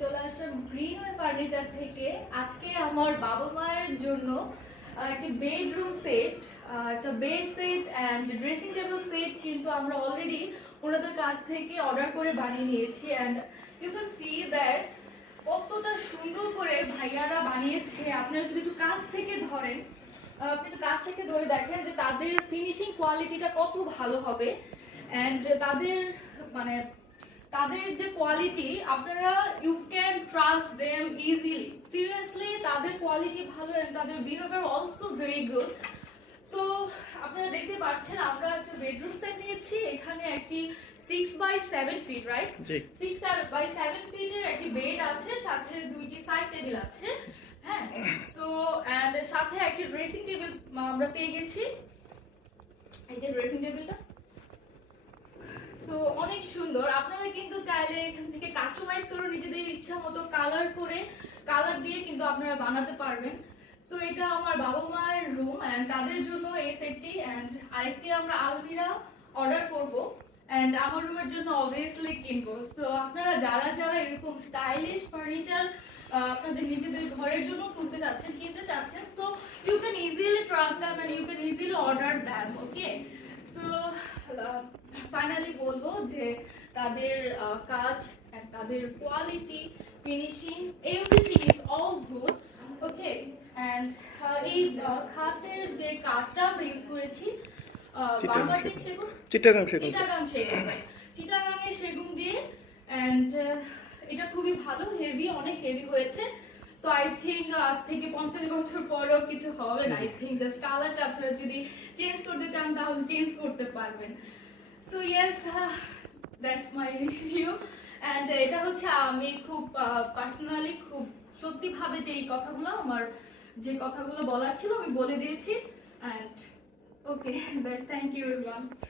চলে আসলাম green furniture থেকে। আজকে আমার বাবা মায়ের জন্য একটি বেডরুম সেট একটা bed set and dressing table set কিন্তু আমরা অলরেডি ওনাদের কাছ থেকে অর্ডার করে বানিয়ে নিয়েছি। And you can see that কতটা সুন্দর করে ভাইয়ারা বানিয়েছে। আপনারা যদি একটু কাছ থেকে ধরেন আপনি একটু কাছ থেকে ধরে দেখেন যে তাদের ফিনিশিং কোয়ালিটিটা কত ভালো হবে। অ্যান্ড তাদের মানে তাদের যে কোয়ালিটি আপনারা you can trust them easily seriously তাদের কোয়ালিটি ভালো and তাদের behaviour also very good so আপনারা দেখতে পাচ্ছেন আমরা একটা বেডরুম সেট নিয়েছি এখানে একটি six by seven feet right six by seven ফিটের একটি বেড আছে সাথে দুইটি সাইড টেবিল আছে হ্যাঁ? সো অ্যান্ড সাথে একটি ড্রেসিং টেবিল আমরা পেয়ে গেছি। এই যে ড্রেসিং টেবিলটা অনেক সুন্দর। আপনারা কিন্তু চাইলে এখান থেকে কাস্টমাইজ করে নিজেদের ইচ্ছা মতো কালার করে কালার দিয়ে কিন্তু আপনারা বানাতে পারবেন। সো এটা আমার বাবা মায়ের রুম অ্যান্ড তাদের জন্য এই সেটটি অ্যান্ড আরেকটি আমরা আলমিরা অর্ডার করব। অ্যান্ড আমার রুমের জন্য অবভিয়াসলি কিনবো। সো আপনারা যারা যারা এরকম স্টাইলিশ ফার্নিচার আপনাদের নিজেদের ঘরের জন্য তুলতে চাচ্ছেন কিনতে চাচ্ছেন so you can easily trust them and you can easily order them okay so finally বলব যে তাদের কাজ তাদের quality finishing everything is all good okay and এই খাটের যে কাঠটা আমরা ইউজ করেছি চিটাগাং সেগুন। চিটাগাং সেগুন চিটাগাং সেগুন চিটাগাংয়ের সেগুন দিয়ে অ্যান্ড এটা খুবই ভালো হেভি অনেক হেভি হয়েছে। সো আই থিঙ্ক আজ থেকে পঞ্চাশ বছর পরও কিছু হবে না। আই থিঙ্ক জাস্ট কালারটা আপনারা যদি চেঞ্জ করতে চান তাহলে চেঞ্জ করতে পারবেন। So yes that's my review and এটা হচ্ছে আমি খুব পার্সোনালি খুব সত্যিভাবে যে এই কথাগুলো আমার যে কথাগুলো বলার ছিল, আমি বলে দিয়েছি। And okay that's thank you everyone